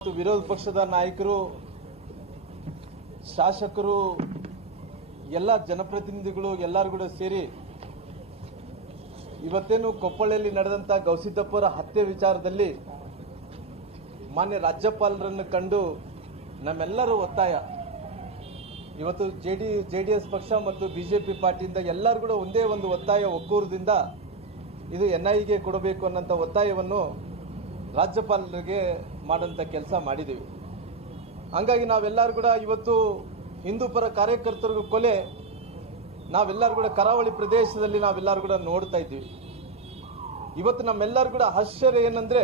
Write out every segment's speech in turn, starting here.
ವಿರೋಧ ಪಕ್ಷದ ನಾಯಕರು, ಶಾಸಕರು, ಎಲ್ಲ ಜನಪ್ರತಿನಿಧಿಗಳು ಎಲ್ಲರೂ ಕೂಡ ಸೇರಿ ಇವತ್ತೇನು ಕೊಪ್ಪಳಲ್ಲಿ ನಡೆದಂತ ಗೌಸಿದ್ದಪ್ಪರ ಹತ್ಯೆ ವಿಚಾರದಲ್ಲಿ ಮಾನ್ಯ ರಾಜ್ಯಪಾಲರನ್ನು ಕಂಡು ನಮ್ಮೆಲ್ಲರೂ ಒತ್ತಾಯ. ಇವತ್ತು J D J D S ಪಕ್ಷ ಮತ್ತು ಬಿಜೆಪಿ ಪಾರ್ಟಿಯಿಂದ ಎಲ್ಲರೂ ಕೂಡ ಒಂದೇ ಒಂದು ಒತ್ತಾಯ ಒಕ್ಕೂರದಿಂದ ಇದು ಎನ್ ಐಗೆ ಕೊಡಬೇಕು ಅನ್ನೋಂಥ ಒತ್ತಾಯವನ್ನು ರಾಜ್ಯಪಾಲರಿಗೆ ಮಾಡೋಂಥ ಕೆಲಸ ಮಾಡಿದ್ದೀವಿ ಹಂಗಾಗಿ ನಾವೆಲ್ಲರೂ ಕೂಡ ಇವತ್ತು ಹಿಂದೂ ಪರ ಕಾರ್ಯಕರ್ತರಿಗೂ ಕೊಲೆ ನಾವೆಲ್ಲರೂ ಕೂಡ ಕರಾವಳಿ ಪ್ರದೇಶದಲ್ಲಿ ನಾವೆಲ್ಲರೂ ಕೂಡ ನೋಡ್ತಾ ಇದ್ದೀವಿ. ಇವತ್ತು ನಮ್ಮೆಲ್ಲರೂ ಕೂಡ ಆಶ್ಚರ್ಯ ಏನಂದ್ರೆ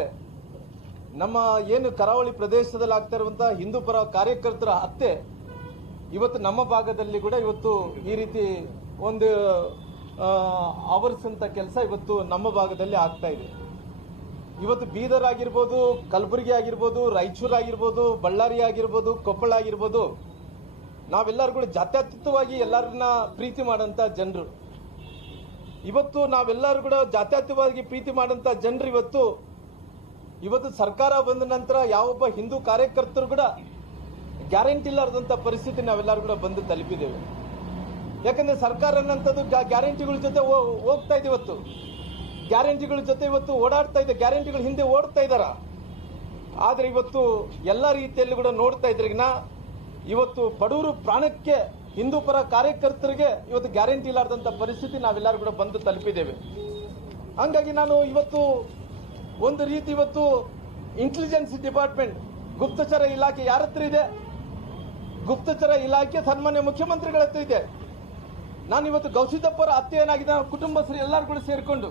ನಮ್ಮ ಏನು ಕರಾವಳಿ ಪ್ರದೇಶದಲ್ಲಿ ಆಗ್ತಾ ಇರುವಂತಹ ಹಿಂದೂ ಪರ ಕಾರ್ಯಕರ್ತರ ಹತ್ಯೆ ಇವತ್ತು ನಮ್ಮ ಭಾಗದಲ್ಲಿ ಕೂಡ ಇವತ್ತು ಈ ರೀತಿ ಒಂದು ಆ, ಆವರಿಸಂತ ಕೆಲಸ ಇವತ್ತು ನಮ್ಮ ಭಾಗದಲ್ಲಿ ಆಗ್ತಾ ಇದೆ. ಇವತ್ತು ಬೀದರ್ ಆಗಿರ್ಬೋದು, ಕಲಬುರಗಿ ಆಗಿರ್ಬೋದು, ರಾಯಚೂರು ಆಗಿರ್ಬೋದು, ಬಳ್ಳಾರಿ ಆಗಿರ್ಬೋದು, ಕೊಪ್ಪಳ ಆಗಿರ್ಬೋದು ನಾವೆಲ್ಲರೂ ಕೂಡ ಜಾತ್ಯತೀತವಾಗಿ ಎಲ್ಲರನ್ನ ಪ್ರೀತಿ ಮಾಡೋಂಥ ಜನರು. ಇವತ್ತು ನಾವೆಲ್ಲರೂ ಕೂಡ ಜಾತ್ಯತೀತವಾಗಿ ಪ್ರೀತಿ ಮಾಡೋಂಥ ಜನರು ಇವತ್ತು. ಇವತ್ತು ಸರ್ಕಾರ ಬಂದ ನಂತರ ಯಾವೊಬ್ಬ ಹಿಂದೂ ಕಾರ್ಯಕರ್ತರು ಕೂಡ ಗ್ಯಾರಂಟಿ ಇಲ್ಲಾರ್ದಂಥ ಪರಿಸ್ಥಿತಿ ನಾವೆಲ್ಲರೂ ಕೂಡ ಬಂದು ತಲುಪಿದ್ದೇವೆ. ಯಾಕಂದ್ರೆ ಸರ್ಕಾರ ಅನ್ನಂಥದ್ದು ಗ್ಯಾರಂಟಿಗಳ ಜೊತೆ ಹೋಗ್ತಾ ಇದೆ ಇವತ್ತು. ಗ್ಯಾರಂಟಿಗಳ ಜೊತೆ ಇವತ್ತು ಓಡಾಡ್ತಾ ಇದೆ, ಗ್ಯಾರಂಟಿಗಳ ಹಿಂದೆ ಓಡ್ತಾ ಇದ್ದಾರ ಆದರೆ ಇವತ್ತು ಎಲ್ಲ ರೀತಿಯಲ್ಲಿ ಕೂಡ ನೋಡ್ತಾ ಇದ್ರಿಗಿನ ಇವತ್ತು ಬಡವರು ಪ್ರಾಣಕ್ಕೆ ಹಿಂದೂ ಪರ ಕಾರ್ಯಕರ್ತರಿಗೆ ಇವತ್ತು ಗ್ಯಾರಂಟಿ ಇಲ್ಲಾರ್ದಂಥ ಪರಿಸ್ಥಿತಿ ನಾವೆಲ್ಲರೂ ಕೂಡ ಬಂದು ತಲುಪಿದ್ದೇವೆ. ಹಂಗಾಗಿ ನಾನು ಇವತ್ತು ಒಂದು ರೀತಿ ಇವತ್ತು ಇಂಟೆಲಿಜೆನ್ಸ್ ಡಿಪಾರ್ಟ್ಮೆಂಟ್ ಗುಪ್ತಚರ ಇಲಾಖೆ ಯಾರ ಹತ್ರ ಇದೆ? ಗುಪ್ತಚರ ಇಲಾಖೆ ಸನ್ಮಾನ್ಯ ಮುಖ್ಯಮಂತ್ರಿಗಳ ಹತ್ರ ಇದೆ. ನಾನು ಇವತ್ತು ಗೌಸಿದಪ್ಪರ ಹತ್ಯೆ ಏನಾಗಿದೆ ಕುಟುಂಬಸ್ಥರು ಎಲ್ಲರೂ ಕೂಡ ಸೇರಿಕೊಂಡು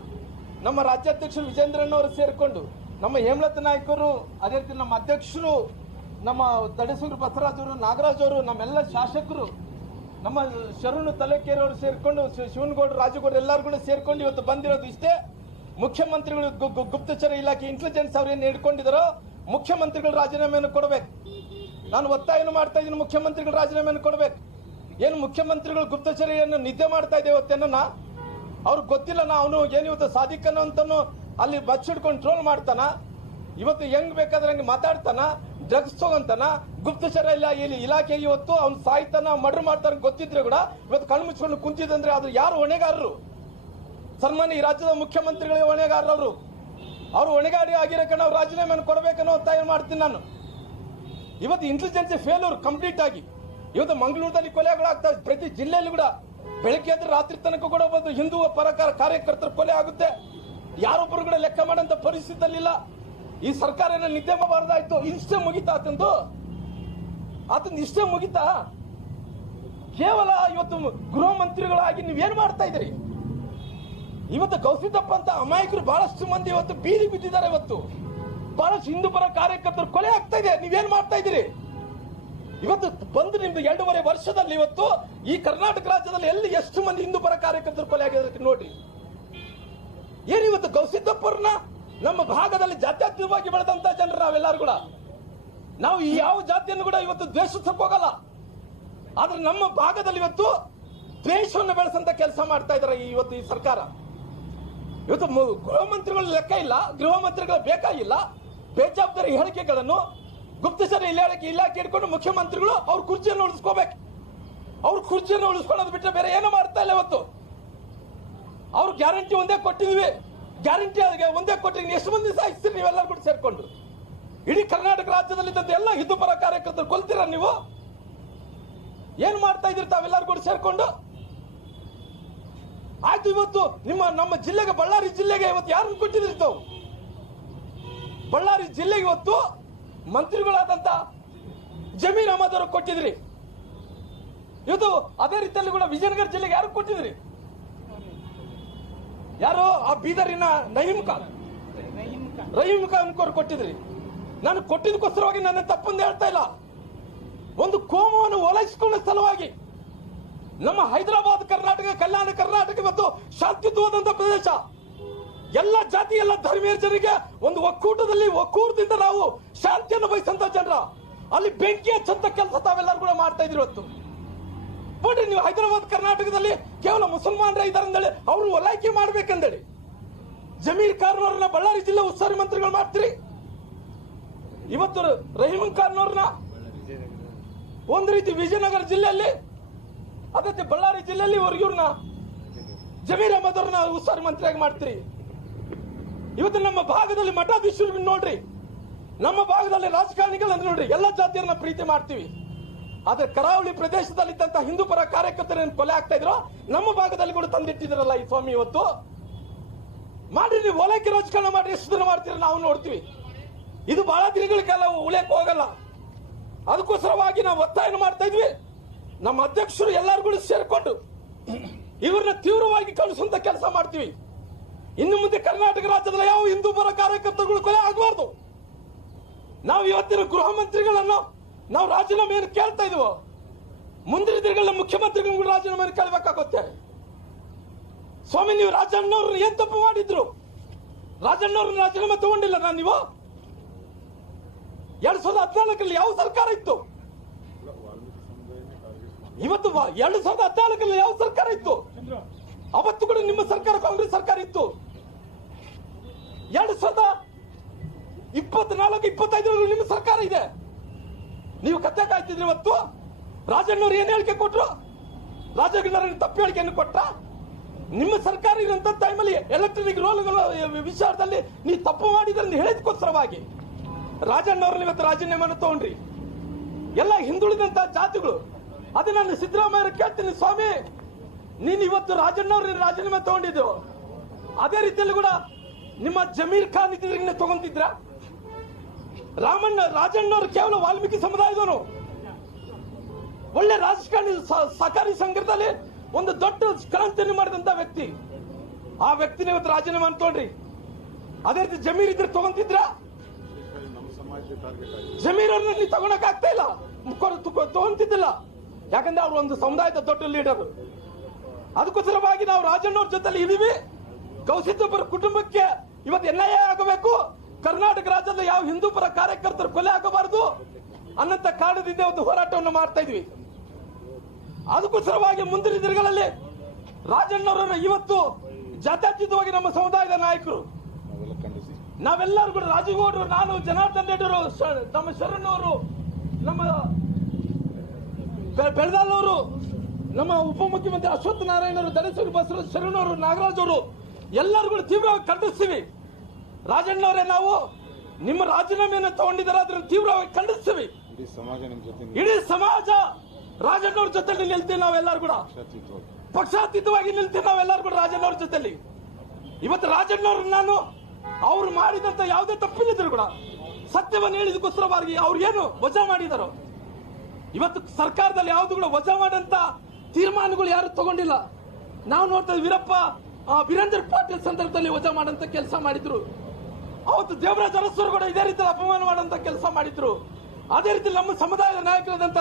ನಮ್ಮ ರಾಜ್ಯಾಧ್ಯಕ್ಷರು ವಿಜೇಂದ್ರಣ್ಣವರು ಸೇರಿಕೊಂಡು ನಮ್ಮ ಹೇಮಲತ ನಾಯಕರು, ಅದೇ ರೀತಿ ನಮ್ಮ ಅಧ್ಯಕ್ಷರು, ನಮ್ಮ ತಡಸೂರು ಬಸವರಾಜ್ ಅವರು, ನಾಗರಾಜ್ ಅವರು, ನಮ್ಮೆಲ್ಲ ಶಾಸಕರು, ನಮ್ಮ ಶರಣು ತಲೆಕೇರಿಯವರು ಸೇರಿಕೊಂಡು ಶಿವನಗೌಡ, ರಾಜಗೌಡ ಎಲ್ಲರೂ ಕೂಡ ಸೇರ್ಕೊಂಡು ಇವತ್ತು ಬಂದಿರೋದು ಇಷ್ಟೇ. ಮುಖ್ಯಮಂತ್ರಿಗಳು ಗುಪ್ತಚರ ಇಲಾಖೆ ಇಂಟೆಲಿಜೆನ್ಸ್ ಅವ್ರೇನು ಹಿಡ್ಕೊಂಡಿದಾರೋ ಮುಖ್ಯಮಂತ್ರಿಗಳು ರಾಜೀನಾಮೆಯನ್ನು ಕೊಡಬೇಕು. ನಾನು ಒತ್ತಾಯನ ಮಾಡ್ತಾ ಇದ್ದೀನಿ ಮುಖ್ಯಮಂತ್ರಿಗಳು ರಾಜೀನಾಮೆಯನ್ನು ಕೊಡಬೇಕು. ಏನು ಮುಖ್ಯಮಂತ್ರಿಗಳು ಗುಪ್ತಚರಿಯನ್ನು ನಿದ್ದೆ ಮಾಡ್ತಾ ಇದ್ದೇವೆ ಇವತ್ತೇನ ಅವ್ರಿಗೆ ಗೊತ್ತಿಲ್ಲ ನಾ ಅವನು ಏನು ಇವತ್ತು ಸಾಧಿಕನ ಅಂತನೂ, ಅಲ್ಲಿ ಬಚ್ಚಿಡ್ಕೊಂಡು ಟ್ರೋಲ್ ಮಾಡ್ತಾನ. ಇವತ್ತು ಹೆಂಗ್ ಬೇಕಾದ್ರೆ ಹಂಗೆ ಮಾತಾಡ್ತಾನ ಡ್ರಗ್ಸ್ ತಗೊಂತಾನ ಗುಪ್ತಚರ ಇಲ್ಲ, ಇಲ್ಲಿ ಇಲಾಖೆ ಇವತ್ತು ಅವ್ನು ಸಾಯ್ತಾನ ಮರ್ಡರ್ ಮಾಡ್ತಾನ ಗೊತ್ತಿದ್ರೆ ಕೂಡ ಇವತ್ತು ಕಣ್ಣು ಮುಚ್ಕೊಂಡು ಕುಂತಿದಂದ್ರೆ ಅದು ಯಾರು ಹೊಣೆಗಾರರು? ಸನ್ಮಾನ್ಯ ಈ ರಾಜ್ಯದ ಮುಖ್ಯಮಂತ್ರಿಗಳೇ ಹೊಣೆಗಾರರು ಅವರು. ಹೊಣೆಗಾರಿ ಆಗಿರೋ ಕಣ ಅವ್ರು ರಾಜೀನಾಮೆಯನ್ನು ಕೊಡಬೇಕನ್ನೋ ಒತ್ತಾಯ ಮಾಡ್ತೀನಿ ನಾನು. ಇವತ್ತು ಇಂಟೆಲಿಜೆನ್ಸ್ ಫೇಲ್ಯೂರ್ ಕಂಪ್ಲೀಟ್ ಆಗಿ. ಇವತ್ತು ಮಂಗಳೂರದಲ್ಲಿ ಕೊಲೆಗಳಾಗ್ತಾ. ಪ್ರತಿ ಜಿಲ್ಲೆಯಲ್ಲಿ ಕೂಡ. ಬೆಳಗ್ಗೆ ಎದ್ದು ರಾತ್ರಿ ತನಕ ಕೂಡ ಒಂದು ಹಿಂದೂ ಪರಕಾರ ಕಾರ್ಯಕರ್ತರ ಕೊಲೆ ಆಗುತ್ತೆ. ಯಾರೊಬ್ಬರು ಕೂಡ ಲೆಕ್ಕ ಮಾಡಂತ ಪರಿಸ್ಥಿತಿಯಲ್ಲಿಲ್ಲ. ಈ ಸರ್ಕಾರ ಏನ ನಿದ್ದೆ ಮಾಡಬಾರ್ದಾಯ್ತು. ಇಷ್ಟೇ ಮುಗಿತಾ ಆತಂದು? ಆತಂದು ಇಷ್ಟೇ ಮುಗಿತಾ? ಕೇವಲ ಇವತ್ತು ಗೃಹ ಮಂತ್ರಿಗಳಾಗಿ ನೀವೇನ್ ಮಾಡ್ತಾ ಇದ್ದೀರಿ? ಇವತ್ತು ಗೌಸಿದ್ದಪ್ಪ ಅಂತ ಅಮಾಯಕರು ಬಹಳಷ್ಟು ಮಂದಿ ಇವತ್ತು ಬೀದಿ ಬಿದ್ದಿದ್ದಾರೆ ಇವತ್ತು. ಬಹಳಷ್ಟು ಹಿಂದೂ ಪರ ಕಾರ್ಯಕರ್ತರು ಕೊಲೆ ಆಗ್ತಾ ಇದೆ. ನೀವೇನ್ ಮಾಡ್ತಾ ಇದ್ದೀರಿ? ಇವತ್ತು ಬಂದು ನಿಮ್ದು ಎರಡೂವರೆ ವರ್ಷದಲ್ಲಿ ಇವತ್ತು ಈ ಕರ್ನಾಟಕ ರಾಜ್ಯದಲ್ಲಿ ಎಲ್ಲಿ ಎಷ್ಟು ಮಂದಿ ಹಿಂದೂ ಪರ ಕಾರ್ಯಕರ್ತರು ಕೊಲೆ ಆಗಿದ್ದಾರೆ ನೋಡಿ. ಏನಿವತ್ತು ನಮ್ಮ ಭಾಗದಲ್ಲಿ ಜಾತ್ಯತೀತವಾಗಿ ಬೆಳೆದಂತ ಜನರು ನಾವೆಲ್ಲರೂ ಕೂಡ. ನಾವು ಯಾವ ಜಾತಿಯನ್ನು ಕೂಡ ಇವತ್ತು ದ್ವೇಷಿಸಕ್ ಹೋಗಲ್ಲ. ಆದ್ರೆ ನಮ್ಮ ಭಾಗದಲ್ಲಿ ಇವತ್ತು ದ್ವೇಷವನ್ನು ಬೆಳೆಸಂತ ಕೆಲಸ ಮಾಡ್ತಾ ಇದ್ದಾರೆ ಇವತ್ತು ಈ ಸರ್ಕಾರ. ಇವತ್ತು ಗೃಹ ಮಂತ್ರಿಗಳು ಲೆಕ್ಕ ಇಲ್ಲ, ಗೃಹ ಮಂತ್ರಿಗಳು ಬೇಕಾಗಿಲ್ಲ, ಬೇಜವಾಬ್ದಾರಿ ಹೇಳಿಕೆಗಳನ್ನು ಗುಪ್ತಚರ ಇಲಾಖೆ ಇಲಾಖೆ ಇಟ್ಕೊಂಡು ಮುಖ್ಯಮಂತ್ರಿಗಳು ಅವ್ರ ಕುರ್ಚಿಯನ್ನು ಉಳಿಸ್ಕೋಬೇಕು. ಅವ್ರ ಕುರ್ಚಿಯನ್ನು ಉಳಿಸ್ಕೊಳ್ಳೋದು ಬಿಟ್ಟರೆ ಬೇರೆ ಏನೋ ಮಾಡ್ತಾ ಇಲ್ಲ ಇವತ್ತು. ಅವ್ರ ಗ್ಯಾರಂಟಿ ಒಂದೇ ಕೊಟ್ಟಿದ್ವಿ. ಗ್ಯಾರಂಟಿ ಒಂದೇ ಕೊಟ್ಟಿ ಎಷ್ಟು ಮಂದಿ ಸಾಯಿಸ್ತೀರಿ ನೀವೆಲ್ಲರೂ ಕೂಡ ಸೇರ್ಕೊಂಡು? ಇಡೀ ಕರ್ನಾಟಕ ರಾಜ್ಯದಲ್ಲಿ ಇದ್ದಂತ ಎಲ್ಲ ಹಿಂದೂ ಪರ ಕಾರ್ಯಕರ್ತರು ಕೊಲ್ತೀರ ನೀವು? ಏನ್ ಮಾಡ್ತಾ ಇದ್ದೀರಿ ತಾವೆಲ್ಲರೂ ಕೂಡ ಸೇರ್ಕೊಂಡು? ಆಯ್ತು ಇವತ್ತು ನಿಮ್ಮ, ನಮ್ಮ ಜಿಲ್ಲೆಗೆ, ಬಳ್ಳಾರಿ ಜಿಲ್ಲೆಗೆ ಇವತ್ತು ಯಾರನ್ನು ಕೊಟ್ಟಿದ್ರಿ ತಾವು? ಬಳ್ಳಾರಿ ಜಿಲ್ಲೆಗೆ ಇವತ್ತು ಮಂತ್ರಿಗಳಾದಂತ ಜಮೀರ್ ಅಹಮದ್ ಕೊಟ್ಟಿದ್ರಿ. ಇದು ಅದೇ ರೀತಿಯಲ್ಲಿ ಕೂಡ ವಿಜಯನಗರ ಜಿಲ್ಲೆಗೆ ಯಾರು ಕೊಟ್ಟಿದ್ರಿ? ಯಾರು? ಆ ಬೀದರಿನ ನಯೀಮ್ ಖಾನ್. ರಹೀಮ್ ಖಾನ್ ಕೊಟ್ಟಿದ್ರಿ. ನಾನು ಕೊಟ್ಟಿದ್ದಕ್ಕೋಸ್ಕರವಾಗಿ ನನ್ನ ತಪ್ಪಂದು ಹೇಳ್ತಾ ಇಲ್ಲ. ಒಂದು ಕೋಮವನ್ನು ಓಲೈಸಿಕೊಂಡ ಸಲುವಾಗಿ ನಮ್ಮ ಹೈದರಾಬಾದ್, ಕರ್ನಾಟಕ, ಕಲ್ಯಾಣ ಕರ್ನಾಟಕ ಮತ್ತು ಶಾಂತಿಯುತವಾದಂತಹ ಪ್ರದೇಶ ಎಲ್ಲ ಜಾತಿ, ಎಲ್ಲ ಧರ್ಮೀಯ ಜನರಿಗೆ ಒಂದು ಒಕ್ಕೂಟದಲ್ಲಿ, ಒಕ್ಕೂಟದಿಂದ ನಾವು ಶಾಂತಿಯನ್ನು ಬಯಸಂತ ಜನರ. ಅಲ್ಲಿ ಬೆಂಕಿ ಹಚ್ಚಂತ ಕೆಲಸ ತಾವೆಲ್ಲರೂ ಕೂಡ ಮಾಡ್ತಾ ಇದ್ರು ಇವತ್ತು. ನೋಡ್ರಿ ನೀವು ಹೈದರಾಬಾದ್, ಕರ್ನಾಟಕದಲ್ಲಿ ಕೇವಲ ಮುಸಲ್ಮಾನರೇ ಅಂದೇಳಿ ಅವರು ಒಲೈಕೆ ಮಾಡ್ಬೇಕಂದೇಳಿ. ಜಮೀರ್ ಖಾನ್ ಬಳ್ಳಾರಿ ಜಿಲ್ಲೆ ಉಸ್ತುವಾರಿ ಮಂತ್ರಿಗಳು ಮಾಡ್ತೀರಿ. ಇವತ್ತು ರಹೀಮ್ ಖಾನ್ ಅವ್ರನ್ನ ಒಂದು ರೀತಿ ವಿಜಯನಗರ ಜಿಲ್ಲೆಯಲ್ಲಿ ಅದಕ್ಕೆ ಬಳ್ಳಾರಿ ಜಿಲ್ಲೆಯಲ್ಲಿ ಇವ್ರು ಇವ್ರನ್ನ ಜಮೀರ್ ಅಹಮದ್ ಅವ್ರನ್ನ ಉಸ್ತುವಾರಿ ಮಂತ್ರಿಯಾಗಿ ಮಾಡ್ತೀರಿ. ಇವತ್ತು ನಮ್ಮ ಭಾಗದಲ್ಲಿ ಮಠಾಧೀಶರು ನೋಡ್ರಿ. ನಮ್ಮ ಭಾಗದಲ್ಲಿ ರಾಜಕಾರಣಿಗಳನ್ನ ನೋಡ್ರಿ, ಎಲ್ಲ ಜಾತಿಯರನ್ನ ಪ್ರೀತಿ ಮಾಡ್ತೀವಿ. ಆದ್ರೆ ಕರಾವಳಿ ಪ್ರದೇಶದಲ್ಲಿ ಇದ್ದಂತ ಹಿಂದೂ ಪರ ಕಾರ್ಯಕರ್ತರನ್ನು ಕೊಲೆ ಆಗ್ತಾ ಇದ್ರು, ನಮ್ಮ ಭಾಗದಲ್ಲಿ ಕೂಡ ತಂದಿಟ್ಟಿದ್ರಲ್ಲ ಈ ಸ್ವಾಮಿ ಇವತ್ತು. ಮಾಡ್ರಿ, ನೀವು ಓಲೈಕೆ ರಾಜಕಾರಣ ಮಾಡಿ ಎಷ್ಟು ದಿನ ಮಾಡ್ತೀರ ನಾವು ನೋಡ್ತೀವಿ. ಇದು ಬಹಳ ದಿನಗಳ ಕಾಲ ಉಳಿಯಕ್ ಹೋಗಲ್ಲ. ಅದಕ್ಕೋಸ್ಕರವಾಗಿ ನಾವು ಒತ್ತಾಯ ಮಾಡ್ತಾ ಇದ್ವಿ. ನಮ್ಮ ಅಧ್ಯಕ್ಷರು ಎಲ್ಲರಿಗೂ ಸೇರ್ಕೊಂಡು, ಇವ್ರನ್ನ ತೀವ್ರವಾಗಿ ಕಳಿಸುವಂತ ಕೆಲಸ ಮಾಡ್ತೀವಿ. ಇನ್ನು ಮುಂದೆ ಕರ್ನಾಟಕ ರಾಜ್ಯದಲ್ಲಿ ಯಾವ ಹಿಂದೂ ಪರ ಕಾರ್ಯಕರ್ತರುಗಳು ಕೊಲೆ ಆಗಬಾರ್ದು? ನಾವು ಇವತ್ತಿನ ಗೃಹ ಮಂತ್ರಿಗಳನ್ನು ನಾವು ರಾಜೀನಾಮೆಯನ್ನು ಕೇಳ್ತಾ ಇದ್ವು? ಮುಂದಿನ ದಿನಗಳ ಮುಖ್ಯಮಂತ್ರಿಗಳು ರಾಜೀನಾಮೆಯನ್ನು ಕೇಳಬೇಕಾಗುತ್ತೆ? ಸ್ವಾಮಿ ನೀವು ರಾಜಣ್ಣವ್ರನ್ನ ಏನ್ ತಪ್ಪು ಮಾಡಿದ್ರು? ರಾಜಣ್ಣವ್ರನ್ನ ರಾಜೀನಾಮೆ ತಗೊಂಡಿಲ್ಲ ನಾನು ನೀವು? ಎರಡ್ ಸಾವಿರದ ಹದಿನಾಲ್ಕರಲ್ಲಿ ಯಾವ ಸರ್ಕಾರ ಇತ್ತು? ಇವತ್ತು ಎರಡ್ ಸಾವಿರದ ಹದಿನಾಲ್ಕರಲ್ಲಿ ಯಾವ ಸರ್ಕಾರ ಇತ್ತು? ಅವತ್ತು ಕೂಡ ನಿಮ್ಮ ಸರ್ಕಾರ ಕಾಂಗ್ರೆಸ್ ಸರ್ಕಾರ ಇತ್ತು. ಎರಡ್ ಸಾವಿರದ ಇಪ್ಪತ್ನಾಲ್ಕು, ಇಪ್ಪತ್ತೈದರಲ್ಲಿ ನಿಮ್ಮ ಸರ್ಕಾರ ಇದೆ. ನೀವು ಕತ್ತೆ ಕಾಯ್ತಿದ್ರಿ ಇವತ್ತು. ರಾಜಣ್ಣವ್ರು ಏನ್ ಹೇಳಿಕೆ ಕೊಟ್ರು? ರಾಜಣ್ಣವ್ರ ತಪ್ಪು ಹೇಳಿಕೆಯನ್ನು ಕೊಟ್ಟ ನಿಮ್ಮ ಸರ್ಕಾರ ಇರುವಂತ ಟೈಮಲ್ಲಿ ಎಲೆಕ್ಟ್ರಾನಿಕ್ ರೋಲ್ಗಳ ವಿಚಾರದಲ್ಲಿ ನೀವು ತಪ್ಪು ಮಾಡಿದ್ರೆ ಹೇಳಿದಕ್ಕೋಸ್ಕರವಾಗಿ ರಾಜಣ್ಣವ್ರನ್ನ ಇವತ್ತು ರಾಜೀನಾಮೆಯನ್ನು ತಗೊಂಡ್ರಿ. ಎಲ್ಲ ಹಿಂದುಳಿದಂತ ಜಾತಿಗಳು, ಅದೇ ನಾನು ಸಿದ್ದರಾಮಯ್ಯ ಕೇಳ್ತೀನಿ, ಸ್ವಾಮಿ, ನೀನು ಇವತ್ತು ರಾಜಣ್ಣವ್ರ ರಾಜೀನಾಮೆ ತಗೊಂಡಿದ್ದು. ಅದೇ ರೀತಿಯಲ್ಲಿ ಕೂಡ ನಿಮ್ಮ ಜಮೀರ್ ಖಾನ್ ಇದ್ರಿಂದ ತಗೊಂತಿದ್ರ? ರಾಮಣ್ಣ, ರಾಜಣ್ಣವ್ರು ಕೇವಲ ವಾಲ್ಮೀಕಿ ಸಮುದಾಯದವರು. ಒಳ್ಳೆ ರಾಜಕಾರಣಿ ಸಹಕಾರಿ ಸಂಘದಲ್ಲಿ ಒಂದು ದೊಡ್ಡ ಕ್ರಾಂತಿಯನ್ನು ಮಾಡಿದಂತ ವ್ಯಕ್ತಿ. ಆ ವ್ಯಕ್ತಿನ ಇವತ್ತು ರಾಜೀನಾಮೆ ಅನ್ಕೊಂಡ್ರಿ ಅದೇ ರೀತಿ ಜಮೀರ್ ಇದ್ರೆ ತಗೊಂತಿದ್ರ? ಜಮೀರ್ ಅವ್ರನ್ನ ತಗೊಳಕ್ ಆಗ್ತಾ ಇಲ್ಲ. ತಗೊಂತಿದ್ದಿಲ್ಲ. ಯಾಕಂದ್ರೆ ಅವ್ರು ಒಂದು ಸಮುದಾಯದ ದೊಡ್ಡ ಲೀಡರ್ ಅದಕ್ಕೋಸ್ಕರವಾಗಿ ನಾವು ರಾಜಣ್ಣವ್ರ ಜೊತೆಲಿ ಇದೀವಿ. ಕೌಸಿದ್ದಪ್ಪರ ಕುಟುಂಬಕ್ಕೆ ಇವತ್ತು ಎನ್ ಐ ಆಗಬೇಕು. ಕರ್ನಾಟಕ ರಾಜ್ಯದಲ್ಲಿ ಯಾವ ಹಿಂದೂ ಪರ ಕಾರ್ಯಕರ್ತರು ಕೊಲೆ ಆಗಬಾರದು ಅನ್ನಂತ ಕಾರಣದಿಂದ ಒಂದು ಹೋರಾಟವನ್ನು ಮಾಡ್ತಾ ಇದ್ವಿ. ಅದಕ್ಕೋಸ್ಕರವಾಗಿ ಮುಂದಿನ ದಿನಗಳಲ್ಲಿ ರಾಜಣ್ಣವರನ್ನ ಇವತ್ತು ಜಾತ್ಯತೀತವಾಗಿ ನಮ್ಮ ಸಮುದಾಯದ ನಾಯಕರು, ನಾವೆಲ್ಲರೂ ಕೂಡ ರಾಜಗೌಡರು, ನಾನು, ಜನಾರ್ದನ್ ರೆಡ್ಡಿರು ನಮ್ಮ ಶರಣವರು ನಮ್ಮ ಬೆ- ಬೆಳದಾಲ್ ಅವರು ನಮ್ಮ ಉಪಮುಖ್ಯಮಂತ್ರಿ ಅಶ್ವತ್ಥ ನಾರಾಯಣರು ಧನೇಶ್ವರಿ ಬಸವರಾಜ ಶರಣವರು ನಾಗರಾಜ್ ಅವರು ಎಲ್ಲರೂ ಕೂಡ ತೀವ್ರವಾಗಿ ಖಂಡಿಸ್ತೀವಿ. ರಾಜಣ್ಣವರೇ ನಾವು ನಿಮ್ಮ ರಾಜೀನಾಮೆಯನ್ನು ತಗೊಂಡಿದ್ದಾರೆ ಅದನ್ನು ತೀವ್ರವಾಗಿ ಖಂಡಿಸ್ತೀವಿ. ಇಡೀ ಸಮಾಜ ಜೊತೆ ಇಡೀ ಸಮಾಜ ರಾಜಣ್ಣವ್ರ ಜೊತೆ ನಿಲ್ತೀವಿ ನಾವೆಲ್ಲರೂ ಕೂಡ. ಪಕ್ಷಾತೀತವಾಗಿ. ನಿಲ್ತೀವಿ ನಾವೆಲ್ಲರೂ ಕೂಡ ರಾಜಣ್ಣವ್ರ ಜೊತೆಯಲ್ಲಿ ಇವತ್ತು ರಾಜಣ್ಣವ್ರು ನಾನು ಅವ್ರು ಮಾಡಿದಂತ ಯಾವುದೇ ತಪ್ಪಿಲ್ಲದ್ರು ಕೂಡ ಸತ್ಯವನ್ನು ಹೇಳಿದಕ್ಕೋಸ್ಕರವಾಗಿ ಅವ್ರು ಏನು ವಜಾ ಮಾಡಿದಾರೋ ಇವತ್ತು ಸರ್ಕಾರದಲ್ಲಿ ಯಾವುದು ಕೂಡ ವಜಾ ಮಾಡಂತ ತೀರ್ಮಾನಗಳು ಯಾರು ತಗೊಂಡಿಲ್ಲ. ನಾವು ನೋಡ್ತಾ ವೀರಪ್ಪ ಆ, ವೀರೇಂದ್ರ ಪಾಟೀಲ್ ಸಂದರ್ಭದಲ್ಲಿ ವಜಾ ಮಾಡಂತ ಕೆಲಸ ಮಾಡಿದ್ರು. ಅವತ್ತು ದೇವರಾಜ ಅರಸರು ಕೂಡ ಇದೇ ರೀತಿ ಅಪಮಾನ ಮಾಡಂತ ಕೆಲಸ ಮಾಡಿದ್ರು. ಅದೇ ರೀತಿ ನಮ್ಮ ಸಮುದಾಯದ ನಾಯಕರಾದಂತ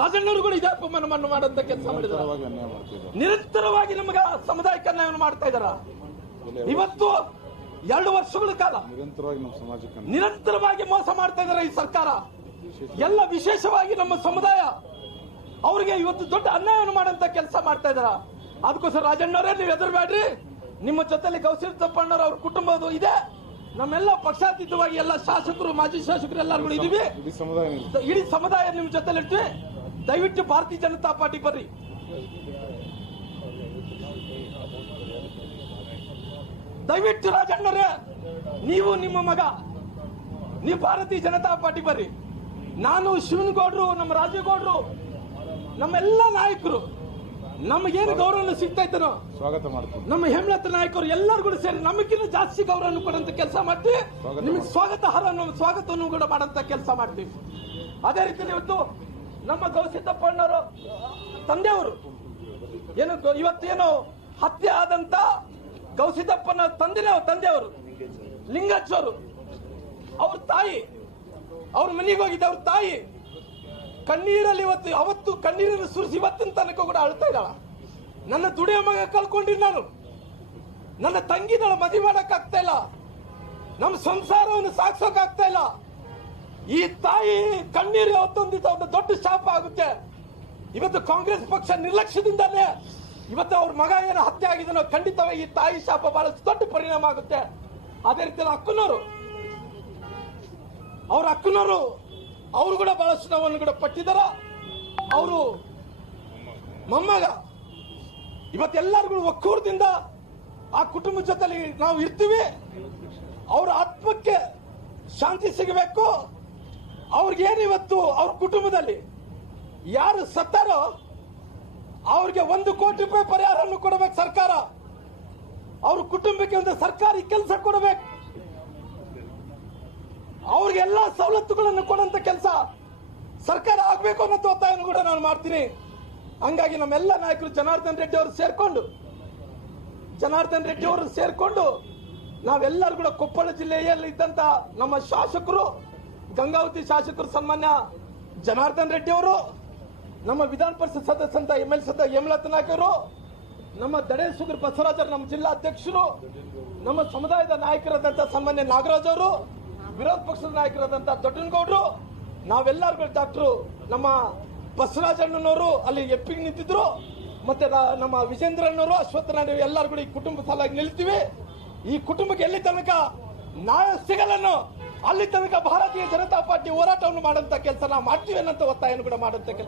ರಾಜಣ್ಣವರು ಕೂಡ ಇದೇ ಅಪಮಾನವನ್ನು ಮಾಡಂತ ಕೆಲಸ ಮಾಡಿದ್ರು. ನಿರಂತರವಾಗಿ ನಮಗೆ ಸಮುದಾಯಕ್ಕೆ ಅನ್ಯಾಯವನ್ನು ಮಾಡ್ತಾ ಇದಾರ ಇವತ್ತು ಎರಡು ವರ್ಷಗಳ ಕಾಲ ನಿರಂತರವಾಗಿ ನಮ್ಮ ಸಮಾಜಕ್ಕೆ ನಿರಂತರವಾಗಿ ಮೋಸ ಮಾಡ್ತಾ ಇದಾರೆ ಈ ಸರ್ಕಾರ. ಎಲ್ಲ ವಿಶೇಷವಾಗಿ ನಮ್ಮ ಸಮುದಾಯ ಅವರಿಗೆ ಇವತ್ತು ದೊಡ್ಡ ಅನ್ಯಾಯವನ್ನು ಮಾಡಂತ ಕೆಲಸ ಮಾಡ್ತಾ ಇದಾರ ಅದಕ್ಕೋಸ್ಕರ ರಾಜಣ್ಣವರೇ ನೀವು ಹೆದರ್ಬೇಡ್ರಿ. ನಿಮ್ಮ ಜೊತೆಲಿ ಗೌಸಿರ್ ತಪ್ಪಣ್ಣವ್ರ ಅವ್ರ ಕುಟುಂಬದು ಇದೆ. ನಮ್ಮೆಲ್ಲ ಪಕ್ಷಾತೀತವಾಗಿ ಎಲ್ಲ ಶಾಸಕರು ಮಾಜಿ ಶಾಸಕರು ಎಲ್ಲರೂ ಇದೀವಿ ಇಡೀ ಸಮುದಾಯ ನಿಮ್ಮ ಇಡೀ ಸಮುದಾಯ ನಿಮ್ ಜೊತೆಲಿ ಇರ್ತೀವಿ. ದಯವಿಟ್ಟು ಭಾರತೀಯ ಜನತಾ ಪಾರ್ಟಿ ಬರ್ರಿ. ದಯವಿಟ್ಟು ರಾಜಣ್ಣರೇ ನೀವು ನಿಮ್ಮ ಮಗ ನೀವು ಭಾರತೀಯ ಜನತಾ ಪಾರ್ಟಿ ಬರ್ರಿ. ನಾನು ಶಿವನಗೌಡರು ನಮ್ಮ ರಾಜೇಗೌಡರು ನಮ್ಮೆಲ್ಲ ನಾಯಕರು. ನಮಗೇನು ಗೌರವ ಸಿಗ್ತಾ ಇದ್ದಾರೋ? ಸ್ವಾಗತ ಮಾಡ್ತೀವಿ ನಮ್ಮ ಹೇಮಲತ ನಾಯಕರು ಎಲ್ಲರೂ ಕೂಡ ಸೇರಿ ನಮಗಿಂತ ಜಾಸ್ತಿ ಗೌರವ ಕೊಡುವಂತ ಕೆಲಸ ಮಾಡ್ತೀವಿ ನಿಮಗೆ ಸ್ವಾಗತ ಹರ ಸ್ವಾಗತವನ್ನು ಕೂಡ ಮಾಡಂತ ಕೆಲಸ ಮಾಡ್ತೀವಿ. ಅದೇ ರೀತಿ ಇವತ್ತು ನಮ್ಮ ಗೌಸಿದ್ದಪ್ಪಣ್ಣವರು ತಂದೆಯವರು ಏನು ಇವತ್ತೇನು ಹತ್ಯೆ ಆದಂತ ಗೌಸಿದ್ದಪ್ಪನ ತಂದೆನೇ ತಂದೆಯವರು ಲಿಂಗಚ್ಚವರು ಅವ್ರ ತಾಯಿ ಅವ್ರ ಮನೆಗೆ ಹೋಗಿದ್ದ ಅವ್ರ ತಾಯಿ. ಕಣ್ಣೀರಲ್ಲಿ ಇವತ್ತು, ಅವತ್ತು ಕಣ್ಣೀರನ್ನು ಸುರಿಸಿ ಇವತ್ತಿನ ತನಕ ಕೂಡ ಅಳ್ತಾ ಇದ್ದಾಳ. ನನ್ನ ದುಡಿಯ ಮಗ ಕಳ್ಕೊಂಡಿರಿ ನಾನು. ನನ್ನ ತಂಗಿದಳ ಮದಿ ಮಾಡಕ್ ಆಗ್ತಾ ಇಲ್ಲ. ನಮ್ಮ ಸಂಸಾರವನ್ನು ಸಾಕ್ಸೋಕ್ ಆಗ್ತಾ ಇಲ್ಲ. ಈ ತಾಯಿ ಕಣ್ಣೀರು ಯಾವತ್ತೊಂದು ಒಂದು ದೊಡ್ಡ ಶಾಪ ಆಗುತ್ತೆ. ಇವತ್ತು ಕಾಂಗ್ರೆಸ್ ಪಕ್ಷ ನಿರ್ಲಕ್ಷ್ಯದಿಂದಲೇ ಇವತ್ತು ಅವ್ರ ಮಗ ಏನು ಹತ್ಯೆ ಆಗಿದನೋ ಖಂಡಿತವಾಗಿ ಈ ತಾಯಿ ಶಾಪ ಬಹಳ ದೊಡ್ಡ ಪರಿಣಾಮ ಆಗುತ್ತೆ. ಅದೇ ರೀತಿಯಲ್ಲಿ ಅಕ್ಕನವರು. ಅವ್ರ ಅಕ್ಕನವರು ಅವರು ಕೂಡ ಬಹಳಷ್ಟು ನೋವನ್ನು ಕೂಡ ಪಟ್ಟಿದ್ದಾರ ಅವರು ಮೊಮ್ಮಗ. ಇವತ್ತೆಲ್ಲರಿಗೂ ಒಕ್ಕೂರದಿಂದ ಆ ಕುಟುಂಬದ ಜೊತೆಲಿ ನಾವು ಇರ್ತೀವಿ. ಅವ್ರ ಆತ್ಮಕ್ಕೆ ಶಾಂತಿ ಸಿಗಬೇಕು. ಅವ್ರಿಗೇನು ಇವತ್ತು ಅವ್ರ ಕುಟುಂಬದಲ್ಲಿ ಯಾರು ಸತ್ತಾರೋ ಅವ್ರಿಗೆ ಒಂದು ಕೋಟಿ ರೂಪಾಯಿ ಪರಿಹಾರವನ್ನು ಕೊಡಬೇಕು ಸರ್ಕಾರ. ಅವ್ರ ಕುಟುಂಬಕ್ಕೆ ಒಂದು ಸರ್ಕಾರಿ ಕೆಲಸ ಕೊಡಬೇಕು. ಅವ್ರಿಗೆ ಎಲ್ಲಾ ಸವಲತ್ತುಗಳನ್ನು ಕೊಡುವಂತ ಕೆಲಸ ಸರ್ಕಾರ ಆಗಬೇಕು ಅನ್ನೋ ಒತ್ತಾಯವನ್ನು ಕೂಡ ನಾನು ಮಾಡ್ತೀನಿ. ಹಂಗಾಗಿ ನಮ್ಮೆಲ್ಲ ನಾಯಕರು ಜನಾರ್ದನ್ ರೆಡ್ಡಿ ಅವರು ಸೇರ್ಕೊಂಡು, ಜನಾರ್ದನ್ ರೆಡ್ಡಿ ಅವರು ಸೇರ್ಕೊಂಡು ನಾವೆಲ್ಲರೂ ಕೂಡ ಕೊಪ್ಪಳ ಜಿಲ್ಲೆಯಲ್ಲಿ ಇದ್ದಂತ ನಮ್ಮ ಶಾಸಕರು, ಗಂಗಾವತಿ ಶಾಸಕರು ಸನ್ಮಾನ್ಯ ಜನಾರ್ದನ್ ರೆಡ್ಡಿ ಅವರು, ನಮ್ಮ ವಿಧಾನ ಪರಿಷತ್ ಸದಸ್ಯಂತ ಎಂ ಎಲ್ ಸದ ಯಮಲತ್ ನಾಯ್ಕ ಅವರು, ನಮ್ಮ ದಡೆ ಸುಗರ್ ಬಸವರಾಜರು ನಮ್ಮ ಜಿಲ್ಲಾ ಅಧ್ಯಕ್ಷರು, ನಮ್ಮ ಸಮುದಾಯದ ನಾಯಕರಾದಂಥ ಸನ್ಮಾನ್ಯ ನಾಗರಾಜ್ ಅವರು ವಿರೋಧ ಪಕ್ಷದ ನಾಯಕರಾದಂತ ದೊಡ್ಡನಗೌಡರು ನಾವೆಲ್ಲರೂ ಡಾಕ್ಟರ್, ನಮ್ಮ ಬಸವರಾಜಣ್ಣನವರು ಅಲ್ಲಿ ಎಪ್ಪಿಗೆ ನಿಂತಿದ್ರು, ಮತ್ತೆ ನಮ್ಮ ವಿಜೇಂದ್ರಣ್ಣವರು ಅಶ್ವತ್ಥನಾರಾಯಣ ಎಲ್ಲರೂ ಕೂಡ ಈ ಕುಟುಂಬ ಸಾಲಾಗಿ ನಿಲ್ತೀವಿ ಈ ಕುಟುಂಬಕ್ಕೆ ಎಲ್ಲಿ ತನಕ ನ್ಯಾಯ ಸಿಗಲ್ಲನೋ ಅಲ್ಲಿ ತನಕ ಭಾರತೀಯ ಜನತಾ ಪಾರ್ಟಿ ಹೋರಾಟವನ್ನು ಮಾಡುವಂತ ಕೆಲಸ ನಾವು ಮಾಡ್ತೀವಿ ಅನ್ನೋಂಥ ಒತ್ತಾಯವನ್ನು ಕೂಡ ಮಾಡುವಂತ ಕೆಲಸ.